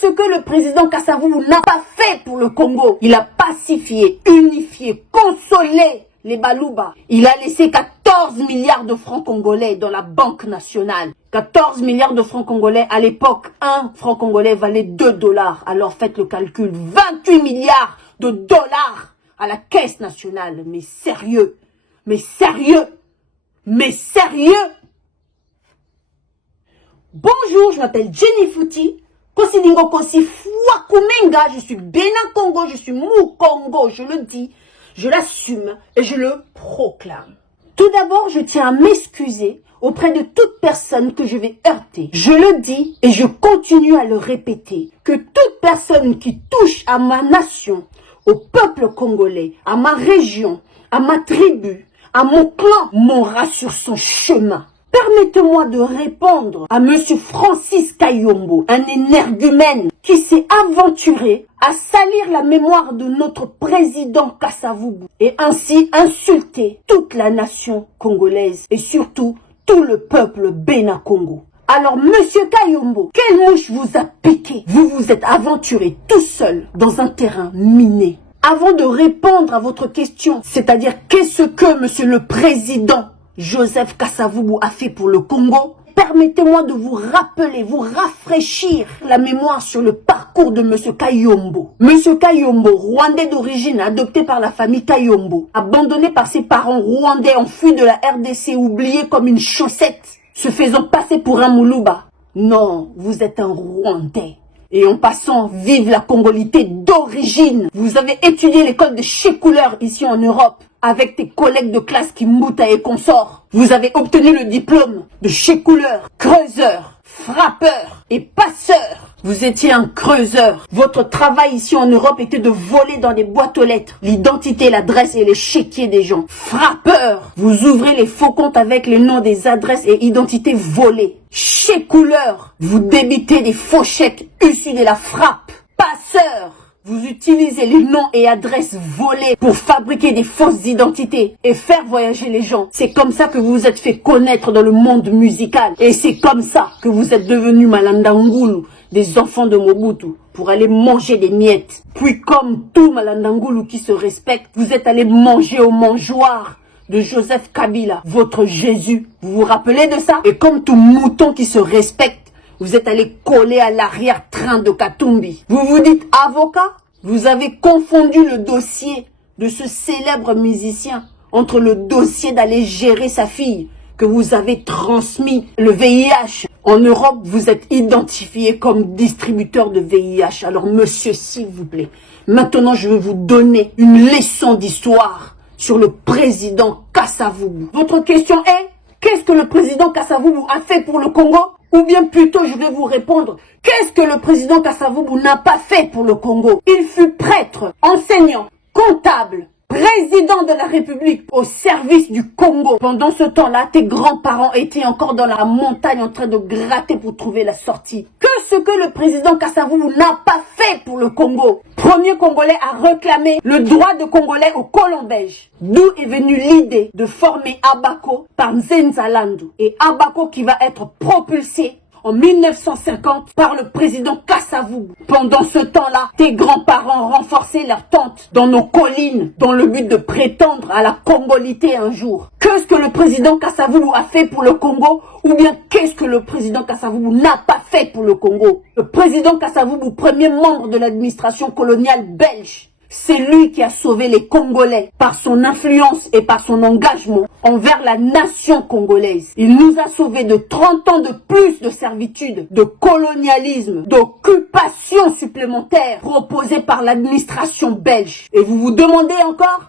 ce que le président Kasavubu n'a pas fait pour le Congo? Il a pacifié, unifié, consolé les Balouba. Il a laissé 14 milliards de francs congolais dans la Banque nationale. 14 milliards de francs congolais. À l'époque, 1 franc congolais valait 2 dollars. Alors faites le calcul. 28 milliards de dollars à la caisse nationale. Mais sérieux? Mais sérieux? Mais sérieux? Bonjour, je m'appelle Jenny Fouti. Kosidingo Kosi Fwakumenga, je suis Bénin Congo, je suis Mou-Congo, je le dis, je l'assume et je le proclame. Tout d'abord, je tiens à m'excuser auprès de toute personne que je vais heurter. Je le dis et je continue à le répéter, que toute personne qui touche à ma nation, au peuple congolais, à ma région, à ma tribu, à mon clan, mourra sur son chemin. Permettez-moi de répondre à Monsieur Francis Kayombo, un énergumène qui s'est aventuré à salir la mémoire de notre président Kasavubu et ainsi insulter toute la nation congolaise et surtout tout le peuple Bénin-Congo. Alors Monsieur Kayombo, quelle mouche vous a piqué? Vous vous êtes aventuré tout seul dans un terrain miné. Avant de répondre à votre question, c'est-à-dire qu'est-ce que Monsieur le Président Joseph Kasavubu a fait pour le Congo, permettez-moi de vous rappeler, vous rafraîchir la mémoire sur le parcours de Monsieur Kayombo. Monsieur Kayombo, rwandais d'origine, adopté par la famille Kayombo, abandonné par ses parents rwandais, enfui de la RDC, oublié comme une chaussette, se faisant passer pour un Moulouba. Non, vous êtes un Rwandais. Et en passant, vive la congolité d'origine. Vous avez étudié l'école de Checouleur ici en Europe, avec tes collègues de classe qui Mbouta et consorts. Vous avez obtenu le diplôme de Checouleur, creuseur, frappeur et passeur. Vous étiez un creuseur. Votre travail ici en Europe était de voler dans des boîtes aux lettres l'identité, l'adresse et les chéquiers des gens. Frappeur. Vous ouvrez les faux comptes avec les noms des adresses et identités volées. Checouleur. Vous débitez des faux chèques issus de la frappe. Passeur. Vous utilisez les noms et adresses volés pour fabriquer des fausses identités et faire voyager les gens. C'est comme ça que vous vous êtes fait connaître dans le monde musical. Et c'est comme ça que vous êtes devenus Malandangulu, des enfants de Mobutu, pour aller manger des miettes. Puis comme tout Malandangulu qui se respecte, vous êtes allé manger au mangeoir de Joseph Kabila, votre Jésus. Vous vous rappelez de ça? Et comme tout mouton qui se respecte, vous êtes allé coller à l'arrière-train de Katumbi. Vous vous dites avocat? Vous avez confondu le dossier de ce célèbre musicien entre le dossier d'aller gérer sa fille que vous avez transmis le VIH. En Europe, vous êtes identifié comme distributeur de VIH. Alors monsieur, s'il vous plaît, maintenant je vais vous donner une leçon d'histoire sur le président Kasavubu. Votre question est, qu'est-ce que le président Kasavubu a fait pour le Congo? Ou bien plutôt, je vais vous répondre, qu'est-ce que le président Kasavubu n'a pas fait pour le Congo? Il fut prêtre, enseignant, comptable, président de la République au service du Congo. Pendant ce temps-là, tes grands-parents étaient encore dans la montagne en train de gratter pour trouver la sortie. Ce que le président Kasavubu n'a pas fait pour le Congo. Premier Congolais à réclamer le droit de Congolais aux colons belges. D'où est venue l'idée de former Abako par Nzenzalandu. Et Abako qui va être propulsé en 1950 par le président Kasavubu. Pendant ce temps-là, tes grands-parents renforçaient leur tente dans nos collines dans le but de prétendre à la congolité un jour. Qu'est-ce que le président Kasavubu a fait pour le Congo? Ou bien qu'est-ce que le président Kasavubu n'a pas fait pour le Congo? Le président Kasavubu, premier membre de l'administration coloniale belge, c'est lui qui a sauvé les Congolais par son influence et par son engagement envers la nation congolaise. Il nous a sauvés de 30 ans de plus de servitude, de colonialisme, d'occupation supplémentaire proposée par l'administration belge. Et vous vous demandez encore,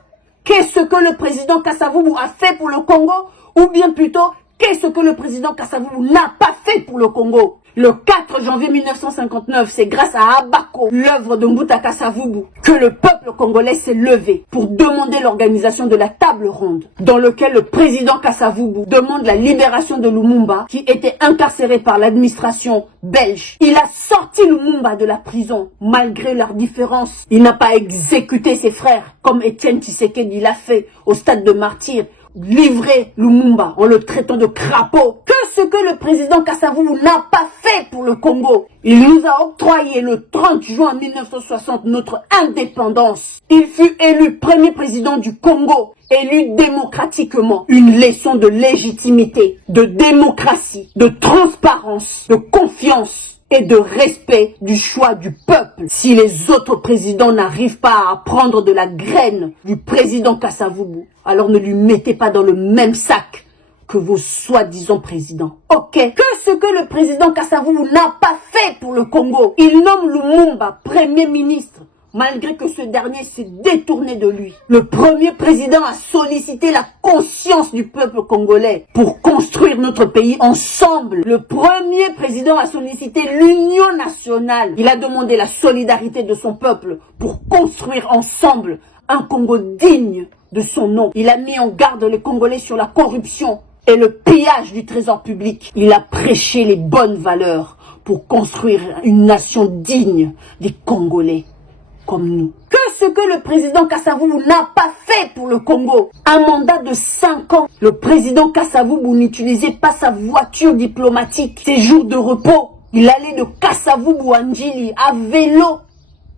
qu'est-ce que le président Kasavubu a fait pour le Congo? Ou bien plutôt, qu'est-ce que le président Kasavubu n'a pas fait pour le Congo? Le 4 janvier 1959, c'est grâce à Abako, l'œuvre de Mbouta Kasavubu, que le peuple congolais s'est levé pour demander l'organisation de la table ronde, dans lequel le président Kasavubu demande la libération de Lumumba, qui était incarcéré par l'administration belge. Il a sorti Lumumba de la prison, malgré leurs différences. Il n'a pas exécuté ses frères, comme Étienne Tshisekedi l'a fait au stade de martyr, livrer Lumumba en le traitant de crapaud. Que ce que le président Kasavubu n'a pas fait pour le Congo. Il nous a octroyé le 30 juin 1960 notre indépendance. Il fut élu premier président du Congo, élu démocratiquement. Une leçon de légitimité, de démocratie, de transparence, de confiance et de respect du choix du peuple. Si les autres présidents n'arrivent pas à prendre de la graine du président Kasavubu, alors ne lui mettez pas dans le même sac que vos soi-disant présidents. Ok. Que ce que le président Kasavubu n'a pas fait pour le Congo. Il nomme Lumumba premier ministre, malgré que ce dernier s'est détourné de lui. Le premier président a sollicité la conscience du peuple congolais pour construire notre pays ensemble. Le premier président a sollicité l'union nationale. Il a demandé la solidarité de son peuple pour construire ensemble un Congo digne de son nom. Il a mis en garde les Congolais sur la corruption et le pillage du trésor public. Il a prêché les bonnes valeurs pour construire une nation digne des Congolais comme nous. Que ce que le président Kasavubu n'a pas fait pour le Congo. Un mandat de 5 ans. Le président Kasavubu n'utilisait pas sa voiture diplomatique. Ses jours de repos, il allait de Kasavubu à Njili à vélo.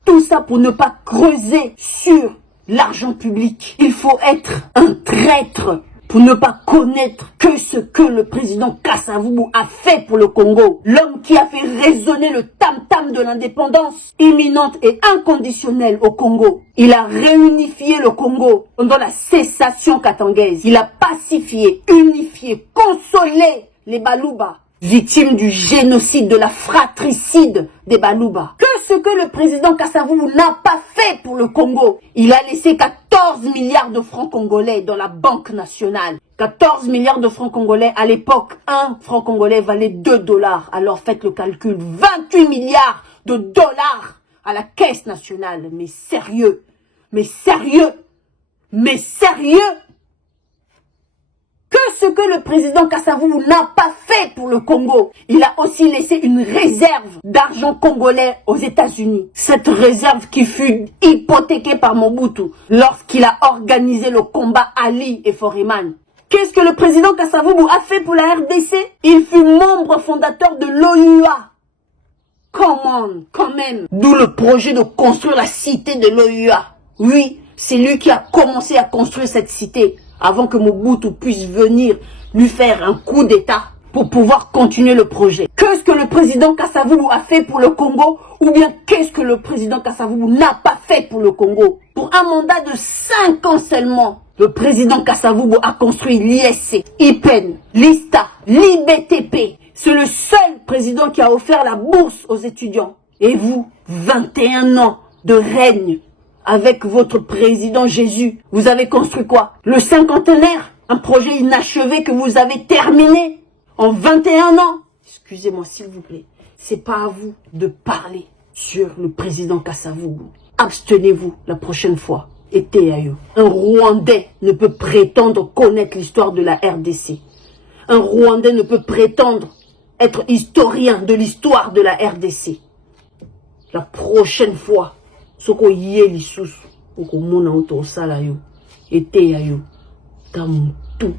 Tout ça pour ne pas creuser sur l'argent public. Il faut être un traître pour ne pas connaître que ce que le président Kasavubu a fait pour le Congo. L'homme qui a fait résonner le tam-tam de l'indépendance imminente et inconditionnelle au Congo. Il a réunifié le Congo pendant la cessation katangaise. Il a pacifié, unifié, consolé les Baluba, victimes du génocide, de la fratricide des Baluba. Que ce que le président Kasavubu n'a pas fait pour le Congo. Il a laissé 14 milliards de francs congolais dans la Banque nationale. 14 milliards de francs congolais. À l'époque, un franc congolais valait 2 dollars. Alors faites le calcul. 28 milliards de dollars à la caisse nationale. Mais sérieux. Mais sérieux. Mais sérieux. Que ce que le président Kasavubu n'a pas fait pour le Congo. Il a aussi laissé une réserve d'argent congolais aux États-Unis. Cette réserve qui fut hypothéquée par Mobutu lorsqu'il a organisé le combat Ali et Foreman. Qu'est-ce que le président Kasavubu a fait pour la RDC? Il fut membre fondateur de l'OUA. Come on, quand même. D'où le projet de construire la cité de l'OUA. Oui, c'est lui qui a commencé à construire cette cité avant que Mobutu puisse venir lui faire un coup d'état pour pouvoir continuer le projet. Qu'est-ce que le président Kasavubu a fait pour le Congo? Ou bien qu'est-ce que le président Kasavubu n'a pas fait pour le Congo? Pour un mandat de 5 ans seulement, le président Kasavubu a construit l'ISC, IPEN, l'ISTA, l'IBTP. C'est le seul président qui a offert la bourse aux étudiants. Et vous, 21 ans de règne avec votre président Jésus, vous avez construit quoi? Le cinquantenaire? Un projet inachevé que vous avez terminé en 21 ans? Excusez-moi s'il vous plaît, c'est pas à vous de parler sur le président Kasavubu. Abstenez-vous la prochaine fois. Et Théayo. Un Rwandais ne peut prétendre connaître l'histoire de la RDC. Un Rwandais ne peut prétendre être historien de l'histoire de la RDC. La prochaine fois, soko yé lisusu, oko mona oto sala yo, ete ya yo, tamu tout.